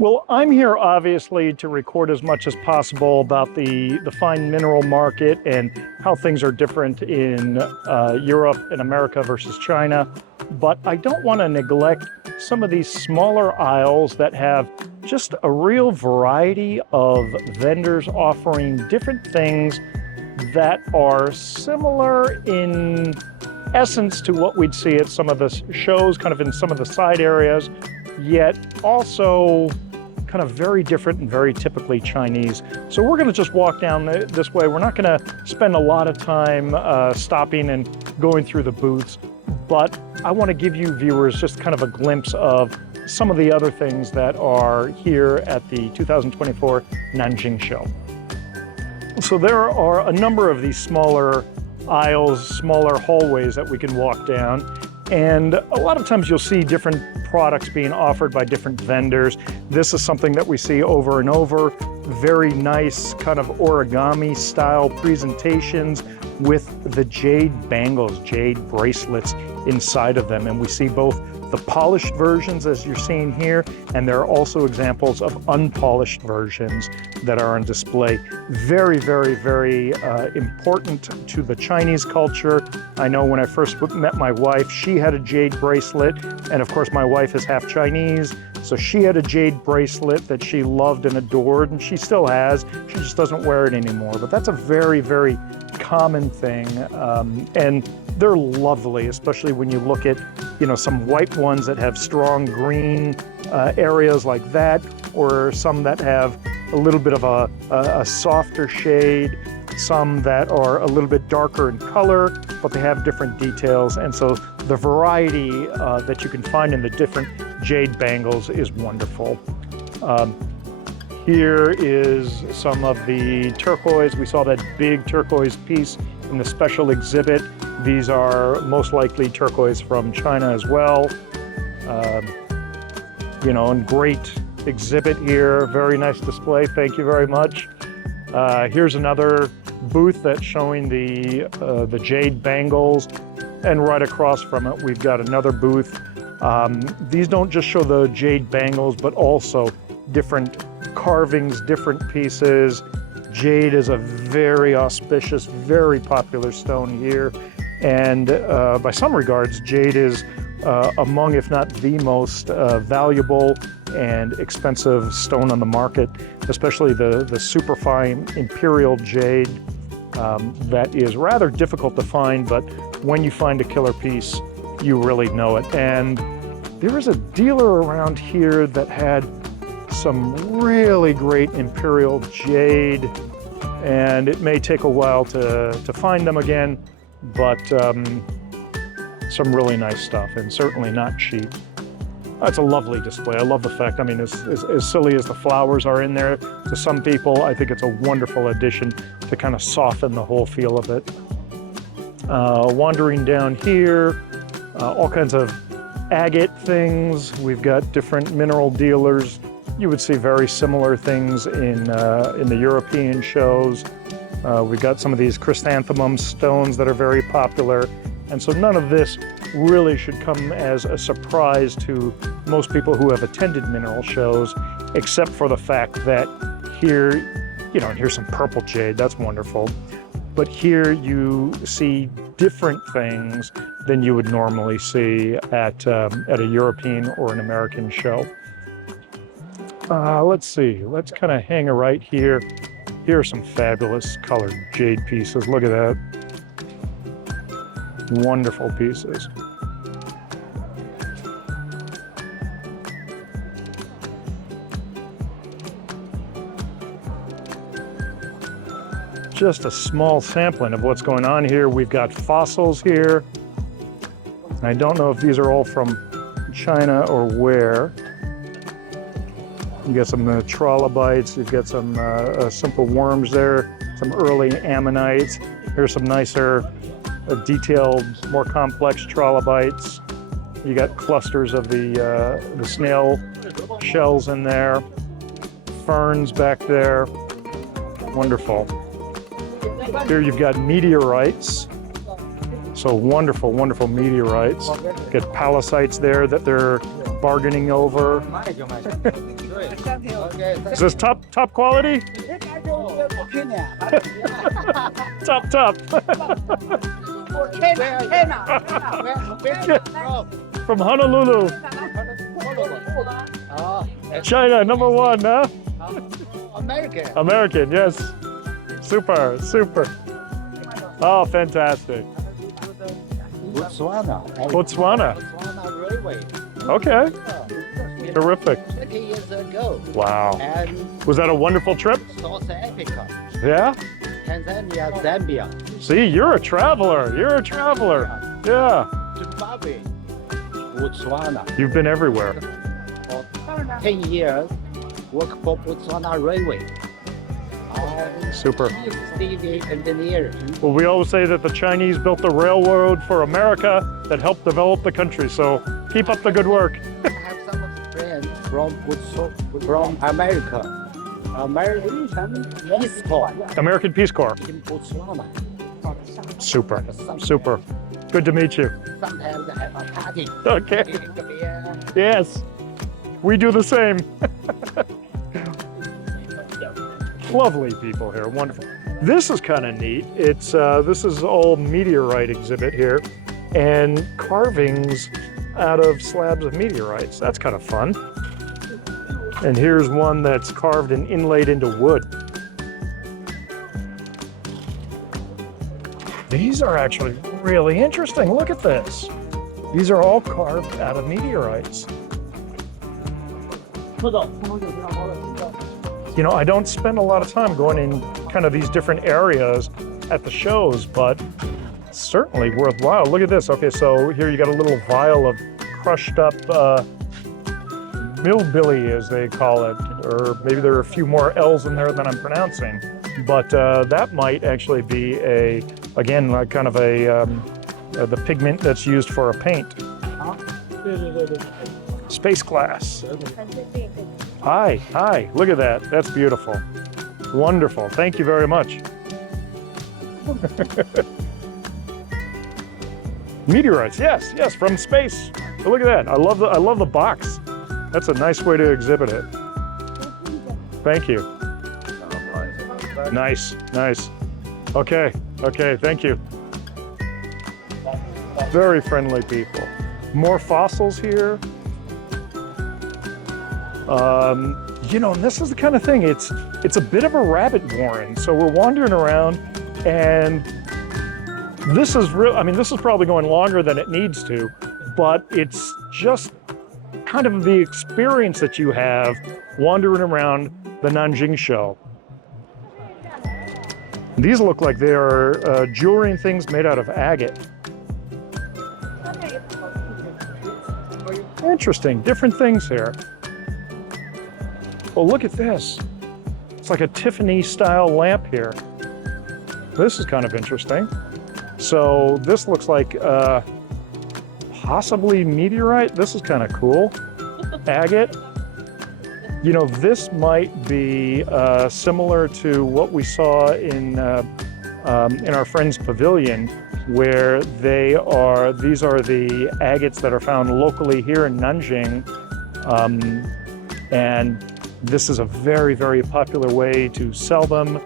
Well, I'm here obviously to record as much as possible about the fine mineral market and how things are different in Europe and America versus China. But I don't want to neglect some of these smaller aisles that have just a real variety of vendors offering different things that are similar in essence to what we'd see at some of the shows, kind of in some of the side areas, yet also kind of very different and very typically Chinese. So we're going to just walk down this way. We're not going to spend a lot of time stopping and going through the booths, but I want to give you viewers just kind of a glimpse of some of the other things that are here at the 2024 Nanjing Show. So there are a number of these smaller aisles, smaller hallways that we can walk down. And a lot of times you'll see different products being offered by different vendors. This is something that we see over and over. Very nice kind of origami style presentations with the jade bangles, jade bracelets inside of them. And we see both the polished versions as you're seeing here, and there are also examples of unpolished versions that are on display. Very, very, very important to the Chinese culture. I know when I first met my wife, she had a jade bracelet, and of course my wife is half Chinese, so she had a jade bracelet that she loved and adored, and she still has. She just doesn't wear it anymore, but that's a very, very common thing, and they're lovely, especially when you look at, you know, some white ones that have strong green areas like that, or some that have a little bit of a softer shade, some that are a little bit darker in color, but they have different details. And so the variety that you can find in the different jade bangles is wonderful. Here is some of the turquoise. We saw that big turquoise piece in the special exhibit. These are most likely turquoise from China as well. You know, and great exhibit here. Very nice display. Thank you very much. Here's another booth that's showing the jade bangles, and right across from it we've got another booth. These don't just show the jade bangles, but also different carvings, different pieces. Jade is a very auspicious, very popular stone here. And by some regards, jade is among, if not the most valuable and expensive stone on the market, especially the superfine imperial jade that is rather difficult to find, but when you find a killer piece, you really know it. And there is a dealer around here that had some really great imperial jade, and it may take a while to find them again, but some really nice stuff, and certainly not cheap. It's a lovely display. I love the fact, I mean, as silly as the flowers are in there, to some people, I think it's a wonderful addition to kind of soften the whole feel of it. Wandering down here, all kinds of agate things. We've got different mineral dealers. You would see very similar things in the European shows. We've got some of these chrysanthemum stones that are very popular. And so none of this really should come as a surprise to most people who have attended mineral shows, except for the fact that here, you know, and here's some purple jade, that's wonderful. But here you see different things than you would normally see at a European or an American show. Let's see, let's kind of hang a right here. Here are some fabulous colored jade pieces. Look at that. Wonderful pieces. Just a small sampling of what's going on here. We've got fossils here. I don't know if these are all from China or where. You got some trilobites, you've got some simple worms there, some early ammonites. Here's some nicer, detailed, more complex trilobites. You got clusters of the snail shells in there, ferns back there. Wonderful. Here you've got meteorites. So wonderful, wonderful meteorites. Got pallasites there that they're bargaining over. Is this top quality? Top. From Honolulu, China, #1, huh? American, yes. Super. Oh, fantastic. Botswana. Railway. Okay. Terrific. 20 years ago. Wow. And Was that a wonderful trip? South Africa, Yeah? Tanzania, Zambia, See, you're a traveler. Yeah. Zimbabwe, Botswana. You've been everywhere. For 10 years, work for Botswana Railway. Super. Civil engineer. Well, we always say that the Chinese built the railroad for America that helped develop the country. So keep up the good work. I have some friends from America. American Peace Corps American Peace Corps. in Botswana. Super. Good to meet you. Sometimes I have a party. Okay. Drink beer. Yes. We do the same. Lovely people here, wonderful. This is kind of neat. It's this is all meteorite exhibit here, and carvings out of slabs of meteorites. That's kind of fun. And here's one that's carved and inlaid into wood. These are actually really interesting. Look at this. These are all carved out of meteorites. You know, I don't spend a lot of time going in kind of these different areas at the shows, but it's certainly worthwhile. Look at this. Okay, so here you got a little vial of crushed up millbilly, as they call it, or maybe there are a few more L's in there than I'm pronouncing. But that might actually be again, kind of the pigment that's used for a paint. Space glass. Hi, look at that. That's beautiful. Wonderful. Thank you very much. Meteorites, yes, from space. So look at that. I love the box. That's a nice way to exhibit it. Thank you. Nice. Okay, thank you. Very friendly people. More fossils here. You know, and this is the kind of thing, it's a bit of a rabbit warren. So we're wandering around, and this is this is probably going longer than it needs to, but it's just kind of the experience that you have wandering around the Nanjing Show. These look like they are jewelry and things made out of agate. Interesting, different things here. Oh, look at this. It's like a Tiffany style lamp here. This is kind of interesting. So this looks like possibly meteorite. This is kind of cool. Agate. You know, this might be similar to what we saw in our friend's pavilion, where these are the agates that are found locally here in Nanjing. And this is a very, very popular way to sell them.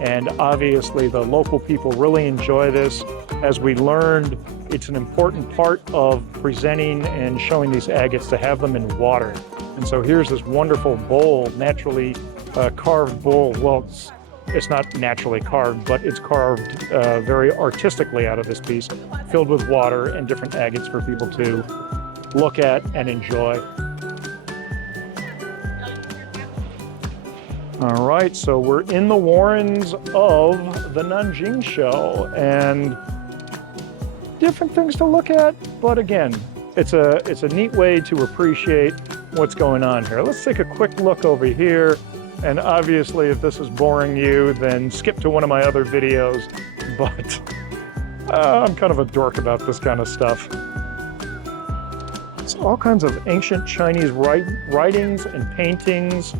And obviously the local people really enjoy this. As we learned, it's an important part of presenting and showing these agates to have them in water. And so here's this wonderful bowl, naturally carved bowl. Well, it's not naturally carved, but it's carved very artistically out of this piece, filled with water and different agates for people to look at and enjoy. All right, so we're in the warrens of the Nanjing Show, and different things to look at, but again, it's a neat way to appreciate what's going on here. Let's take a quick look over here, and obviously if this is boring you, then skip to one of my other videos, but I'm kind of a dork about this kind of stuff. It's all kinds of ancient Chinese writings and paintings.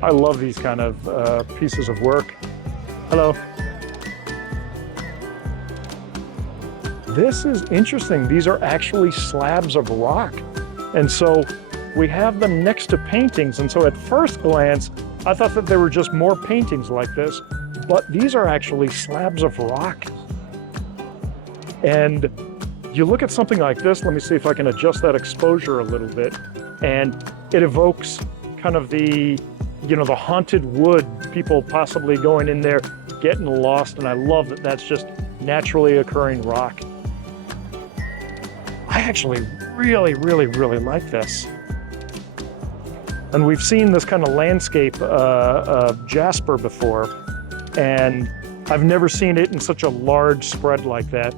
I love these kind of pieces of work. Hello. This is interesting. These are actually slabs of rock. And so we have them next to paintings. And so at first glance, I thought that there were just more paintings like this, but these are actually slabs of rock. And you look at something like this, let me see if I can adjust that exposure a little bit, and it evokes kind of the, you know, the haunted wood, people possibly going in there, getting lost, and I love that that's just naturally occurring rock. I actually really like this. And we've seen this kind of landscape jasper before, and I've never seen it in such a large spread like that.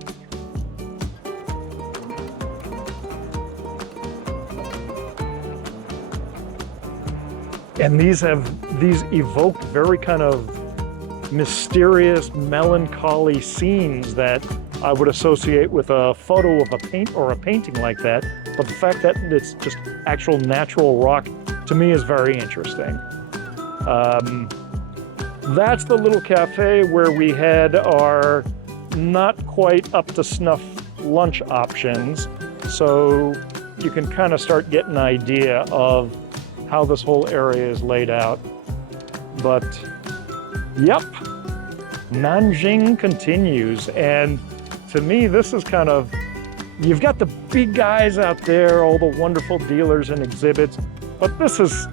And these evoke very kind of mysterious, melancholy scenes that I would associate with a photo of a paint or a painting like that. But the fact that it's just actual natural rock, to me, is very interesting. That's the little cafe where we had our not quite up to snuff lunch options. So you can kind of start getting an idea of how this whole area is laid out. But yep, Nanjing continues. And to me, this is kind of, you've got the big guys out there, all the wonderful dealers and exhibits, but this is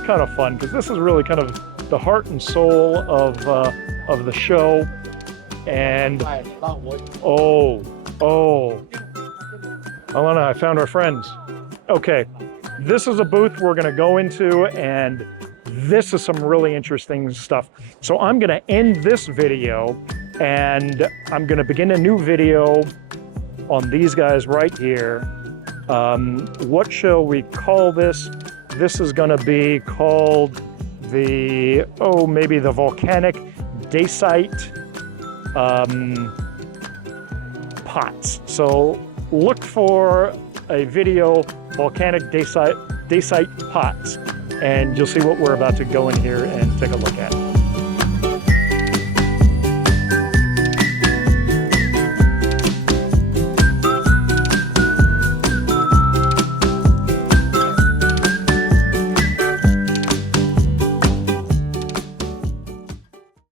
kind of fun because this is really kind of the heart and soul of the show. And Alana, I found our friends. Okay, this is a booth we're gonna go into, and this is some really interesting stuff. So I'm gonna end this video and I'm gonna begin a new video on these guys right here. What shall we call this? This is gonna be called the, maybe the volcanic dacite pots. So look for a video, volcanic dacite pots, and you'll see what we're about to go in here and take a look at.